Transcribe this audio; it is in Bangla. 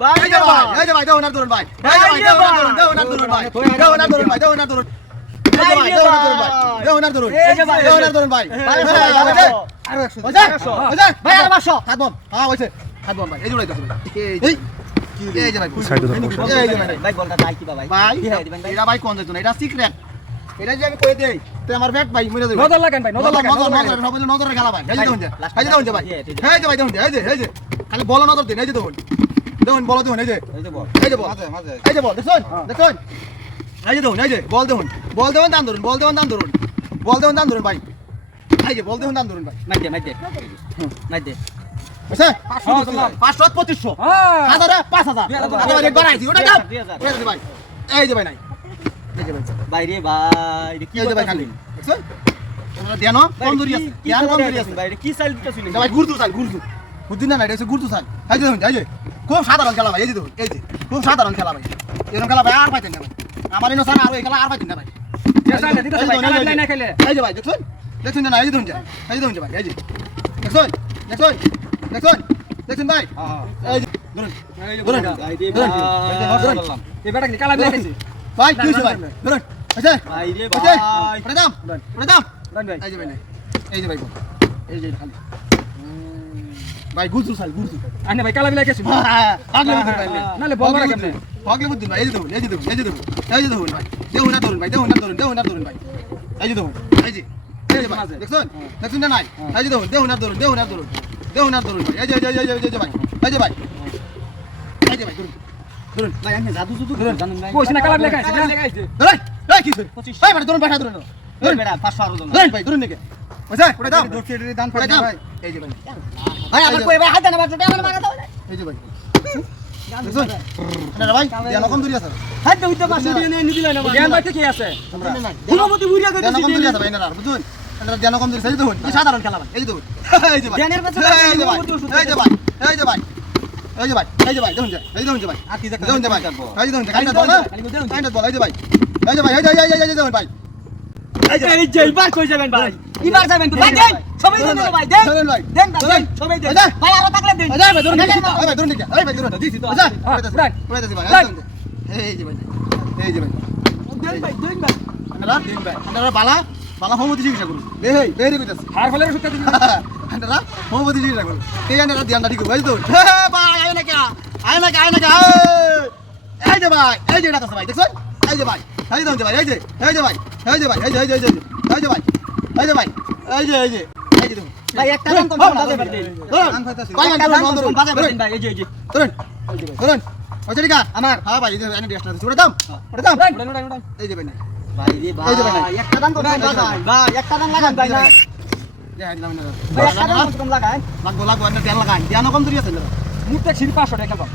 ভাই, এই যে ভাই ভাই। এই যে ভাই দেওনার ধরুন ভাই এই যে ভাই, ভাই রে দেওনার ভাই। ধরুন দেওনার ধরুন ভাই থই আর দেওনার ভাই, ধরুন ভাই ধরুন ভাই, ভাই রে ধরুন ভাই ভাই। দেওনার ধরুন ভাই, ভাই ভাই, ভাই ভাই, ভাই ভাই, আরও একশো। হইছে একশো। হইছে ভাই, আর পাঁচশো। হাত বম হ্যাঁ হইছে হাত বম ভাই এই জুড়াই কাছে এই এই যে ভাই এই যে ভাই ভাই বলটা ভাই ভাই কি হয় ভাই এটা ভাই কোন এটা সিক্রেট এটা যে আমি কই দেই তো আমার ব্যাট ভাই মরে যাবে নজর লাগান ভাই নজর লাগান নজর নজর নজর নজরে খেলা ভাই এই যে দেখুন যে এই যে দেখুন ভাই এই যে, ভাই দেখুন এই যে এই যে খালি বল নজর দিন এই যে দেখুন দেখুন বল দেখুন এই যে এই যে বল এই যে বল এই যে বল দেখুন দেখুন এই যে দেখুন এই যে বল দেখুন বল দেখুন দান ধরুন বল দেখুন দান ধরুন বল দেখুন দান ধরুন ভাই এই যে বল দেখুন দান ধরুন ভাই মাই দে মাই দে মাই দে বুঝছে হ্যাঁ, চললাম। পাঁচশো পঁচিশশো হ্যাঁ হাজারে পাঁচ হাজার ভাই এই যে ভাই নাই এই ভাই ভাই রে ভাই রে কি ভাই খালি দেখছেন কমজোরি আছে কমজোরি আছে ভাই কি গুরতু চাল গুরতু বুঝছেন না এটা গুরতু চাল এই যে এই যে খুব সাধারণ খেলা ভাই এই যে দেখুন এই যে খুব সাধারণ খেলা ভাই এরকম খেলা ভাই আর পাইতেন না ভাই আমার স্যার আর এই খেলা আর পাইতেন না ভাই। এই যে ভাই দেখছেন দেখছেন না এই যে দেখুন যে এই যে দেখুন ভাই এই যে দেখছেন দেখছেন দেখছেন দেখছেন ভাই এই যে ধরুন ধরুন ধরুন এই বেটা কালা খাইছে ভাই কি হয়েছে ভাই ধরুন আচ্ছা ভাই রে আচ্ছা ভাই পড়ে দাম রান ভাই এই যে ভাই এই যে ভাই এই যে খালি ভাই গুজু সাল গুজু আনে ভাই কালা বিলাই খাইছে পাগলে বুদ্ধি ভাই নে। নালে বল মারা কেমনে পাগলে বুদ্ধি ভাই এই যে দেখুন এই যে দেখুন এই যে দেখুন এই যে দেখুন ভাই দেখুন না ধরুন ভাই দেখুন না ধরুন দেখুন না ধরুন ভাই এই যে দেখুন এই যে এই যে ভাই দেখুন দেখুন না নাই এই যে দেখুন দেখুন না ধরুন দেখুন না ধরুন দেখুন না ধরুন ভাই এই যে এই যে এই যে ভাই এই যে ভাই এই যে ভাই ধরুন ধরুন ভাই আমি জাদু জাদু ধরুন। জানেন ভাই কইছ না কালা বিলাই খাইছে কালা না খাইছে ধরুন এই কি ভাই মানে ধরুন ভাই ধরুন ধরুন ধরুন বেটা 500 আর ধরুন ধরুন ভাই ধরুন নাকি বুঝছে পড়ে দাম দান পড়ে দাম এই যে ভাই ভাই আমার কই ভাই হাত দেন বাচ্চা আমার মারা দাও এই যে ভাই দেখুন না ভাই দেন কম দূরি আছে হাত দাও তো 500 দিয়ে নিয়ে দিলেন না জ্ঞান ভাই ঠিকই আছে গুণমতি বুড়িয়া দেন কম দূরি আছে ভাই না বুঝুন এটা দেন কম দূরি আছে এই দেখুন কি সাধারণ খেলা ভাই এই যে দেখুন ভাই এই যে ভাই এই যে ভাই যে ভাই এই ভাই ভাই দেখুন দেখুন ভাই আর কি দেখেন? দেখুন ভাই এই দেখুন যে কাইন্ডা বল না কাইন্ডা বল এই যে ভাই এই যে ভাই এই যে এই যে দেখুন ভাই এই যে এই যে এবার কই যাবেন ভাই এবার যাবেন ভাই দেন সবাই দেন ভাই দেন ভাই দেন দেন সবাই দেন ভাই আরও টাকলে দেন যে ভাই ধরুন এই ভাই ধরুন নাকি ভাই ধরুন দিছি তো আচ্ছা। ভাই রাইট। এই যে ভাই এই যে ভাই দেন ভাই দেন ভাই আপনারা আপনারা বালা বালা হোমতি চিকিৎসা করুন বেহেই বেহেই কইতাছে হার ফলের ওষুধ দিবি আপনারা হোমতি চিকিৎসা করুন এই আপনারা ধ্যানটা ঠিক বুঝ তো ভাই আয় না কে আয় না কে আয় না কে এই যে ভাই এই যে এটা ভাই দেখছেন এই যে ভাই এই যে ভাই এই যে এই যে ভাই এই যে ভাই এই যে এই যে এই যে ভাই এই যে ভাই এই যে এই যে এই যে দেখুন ভাই একটা দাম কম বাজার বাদ দেন ধরুন। ভাই একটা দাম কম বাজার বাদ ধরুন। ভাই এই যে এই যে। ধরুন ধরুন। ওইটা ঠিক আমার হ্যাঁ ভাই এই যে এনে ড্রেসটা দিছি ওটা দাম ওটা দাম। এই যে ভাই ভাই রে ভাই। ভাই একটা দাম কম ভাই একটা দাম লাগান ভাই না। এই দিলাম না। ভাই একটা দাম কম লাগান লাগবো লাগবো এনে তেল লাগাই ধ্যান কম দূরি আছে মুখ দেখছি পাঁচশো টাকা পাবো